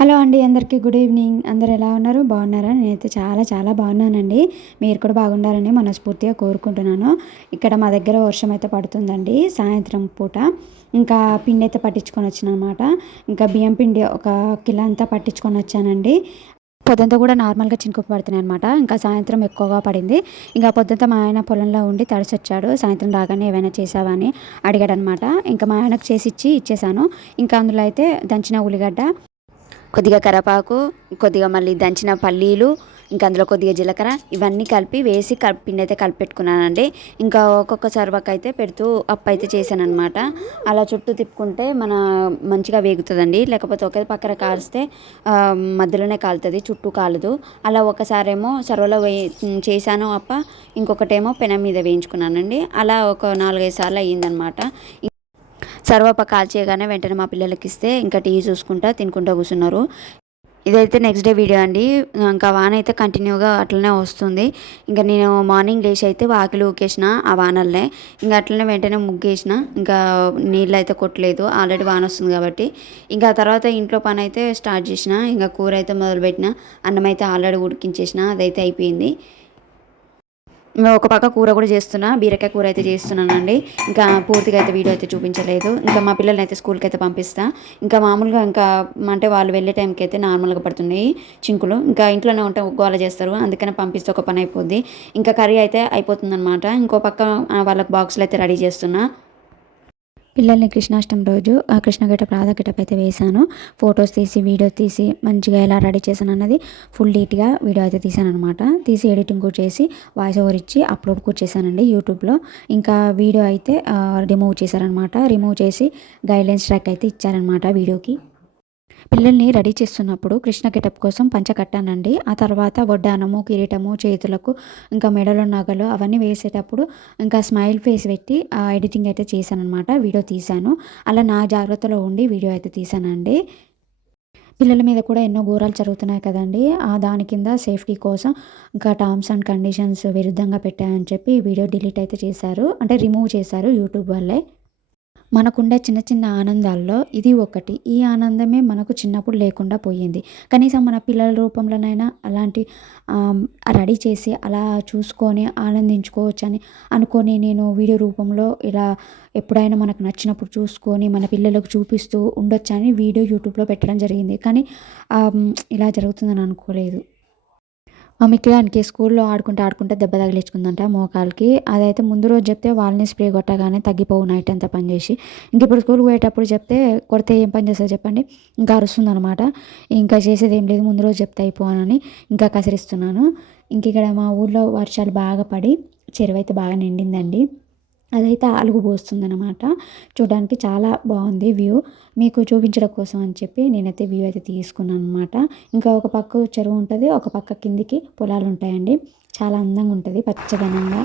Hello అండి అందరికీ good evening. అందరు ఎలా ఉన్నారు? బాగున్నారా? నేనైతే చాలా చాలా బాగున్నానండి. మీరు కూడా బాగుండాలని మనస్ఫూర్తిగా కోరుకుంటున్నాను. ఇక్కడ మా దగ్గర వర్షం అయితే పడుతుందండి సాయంత్రం పూట. ఇంకా పిండి అయితే పట్టించుకొని వచ్చాను అనమాట ఇంకా బియ్యం పిండి ఒక కిలో అంతా పట్టించుకొని వచ్చానండి. పొద్దుంతా కూడా నార్మల్గా చినుకు పడుతున్నాయి అనమాట ఇంకా సాయంత్రం ఎక్కువగా పడింది. ఇంకా పొద్దుంతా మా ఆయన పొలంలో ఉండి తడిసి వచ్చాడు. సాయంత్రం రాగానే ఏమైనా చేసావా అని అడిగాడనమాట. ఇంకా మా ఆయనకు చేసి ఇచ్చి ఇచ్చేసాను ఇంకా అందులో అయితే దంచిన ఉల్లిగడ్డ కొద్దిగా కరపాకు కొద్దిగా మళ్ళీ దంచిన పల్లీలు ఇంకా అందులో కొద్దిగా జీలకర్ర ఇవన్నీ కలిపి వేసి కలిపి పిండి అయితే కలిపెట్టుకున్నానండి. ఇంకా ఒక్కొక్క సర్వకైతే అయితే పెడుతూ అప్పు అయితే చేశానమాట అనమాట అలా చుట్టూ తిప్పుకుంటే మన మంచిగా వేగుతుందండి. లేకపోతే ఒకే పక్కన కాల్స్తే మధ్యలోనే కాలుతుంది చుట్టూ కాలదు. అలా ఒకసారేమో సర్వలో వే చేశాను అప్ప. ఇంకొకటేమో పెనం మీద వేయించుకున్నానండి. అలా ఒక నాలుగైదు సార్లు అయ్యిందనమాట సర్వప కాల్చేయగానే వెంటనే మా పిల్లలకి ఇస్తే ఇంకా టీవీ చూసుకుంటా తినుకుంటా కూర్చున్నారు. ఇదైతే నెక్స్ట్ డే వీడియో అండి. ఇంకా వాన అయితే కంటిన్యూగా అట్లనే వస్తుంది. ఇంకా నేను మార్నింగ్ లేచి అయితే వాకిలు ఊకేసిన ఆ వానల్నే. ఇంకా అట్లనే వెంటనే ముగ్గేసిన. ఇంకా నీళ్ళు అయితే కొట్టలేదు. ఆల్రెడీ వాన వస్తుంది కాబట్టి. ఇంకా తర్వాత ఇంట్లో పని అయితే స్టార్ట్ చేసిన. ఇంకా కూర అయితే మొదలుపెట్టిన. అన్నం అయితే ఆల్రెడీ ఉడికించేసిన. అదైతే అయిపోయింది. ఇంకా ఒక పక్క కూర కూడా చేస్తున్నా. బీరకాయ కూర అయితే చేస్తున్నానండి. ఇంకా పూర్తిగా అయితే వీడియో అయితే చూపించలేదు. ఇంకా మా పిల్లల్ని అయితే స్కూల్కి అయితే పంపిస్తా. ఇంకా మామూలుగా ఇంకా అంటే వాళ్ళు వెళ్ళే టైంకి అయితే నార్మల్గా పడుతున్నాయి చింకులు. ఇంకా ఇంట్లోనే ఉంటే గోల చేస్తారు. అందుకనే పంపిస్తే ఒక పని అయిపోద్ది. ఇంకా కర్రీ అయితే అయిపోతుందన్నమాట. ఇంకో పక్క వాళ్ళకి బాక్సులు అయితే రెడీ చేస్తున్నా. పిల్లల్ని కృష్ణాష్టమి రోజు ఆ కృష్ణ గెటప్ రాధా గెటప్ అయితే వేశాను. ఫొటోస్ తీసి వీడియో తీసి మంచిగా ఎలా రెడీ చేశాను అన్నది ఫుల్ నీట్గా వీడియో అయితే తీశాను అనమాట తీసి ఎడిటింగ్ కూడా చేసి వాయిస్ ఓవర్ ఇచ్చి అప్లోడ్ కూడా చేశానండి యూట్యూబ్లో. ఇంకా వీడియో అయితే రిమూవ్ చేశారనమాట రిమూవ్ చేసి గైడ్లైన్స్ ట్రాక్ అయితే ఇచ్చారనమాట వీడియోకి. పిల్లల్ని రెడీ చేస్తున్నప్పుడు కృష్ణ గెటప్ కోసం పంచ కట్టానండి. ఆ తర్వాత వడ్డానము కిరీటము చేతులకు ఇంకా మెడలో నగలు అవన్నీ వేసేటప్పుడు ఇంకా స్మైల్ ఫేస్ పెట్టి ఆ ఎడిటింగ్ అయితే చేశాను అనమాట వీడియో తీశాను. అలా నా జాగ్రత్తలో ఉండి వీడియో అయితే తీశానండి. పిల్లల మీద కూడా ఎన్నో ఘోరాలు జరుగుతున్నాయి కదండి. ఆ దాని కింద సేఫ్టీ కోసం ఇంకా టర్మ్స్ అండ్ కండిషన్స్ విరుద్ధంగా పెట్టాయని చెప్పి వీడియో డిలీట్ అయితే చేశారు. అంటే రిమూవ్ చేశారు యూట్యూబ్ వల్లే మనకుండే చిన్న చిన్న ఆనందాల్లో ఇది ఒకటి. ఈ ఆనందమే మనకు చిన్నప్పుడు లేకుండా పోయింది. కనీసం మన పిల్లల రూపంలోనైనా అలాంటి రెడీ చేసి అలా చూసుకొని ఆనందించుకోవచ్చు అని అనుకొని నేను వీడియో రూపంలో ఇలా ఎప్పుడైనా మనకు నచ్చినప్పుడు చూసుకొని మన పిల్లలకు చూపిస్తూ ఉండొచ్చని వీడియో యూట్యూబ్లో పెట్టడం జరిగింది. కానీ ఇలా జరుగుతుందని అనుకోలేదు. మా స్కూల్లో ఆడుకుంటే ఆడుకుంటే దెబ్బ తగిలించుకుందంట మోకాలకి. అదైతే ముందు రోజు చెప్తే వాళ్ళని స్ప్రే కొట్టగానే తగ్గిపోవు నైట్ అంతా పని చేసి. ఇంక ఇప్పుడు స్కూల్కి పోయేటప్పుడు చెప్తే కొడితే ఏం పని చేస్తుంది చెప్పండి? ఇంకా అరుస్తుంది అనమాట ఇంకా చేసేది ఏం లేదు ముందు రోజు చెప్తే అయిపోవాలని ఇంకా కసిరిస్తున్నాను. ఇంక ఇక్కడ మా ఊర్లో వర్షాలు బాగా పడి చెరువు అయితే బాగా నిండిందండి. అదైతే అలుగుపోస్తుంది అనమాట చూడడానికి చాలా బాగుంది వ్యూ. మీకు చూపించడం కోసం అని చెప్పి నేనైతే వ్యూ అయితే తీసుకున్నాను అనమాట ఇంకా ఒక పక్క చెరువు ఉంటుంది ఒక పక్క కిందికి పొలాలు ఉంటాయండి. చాలా అందంగా ఉంటుంది పచ్చదనంగా.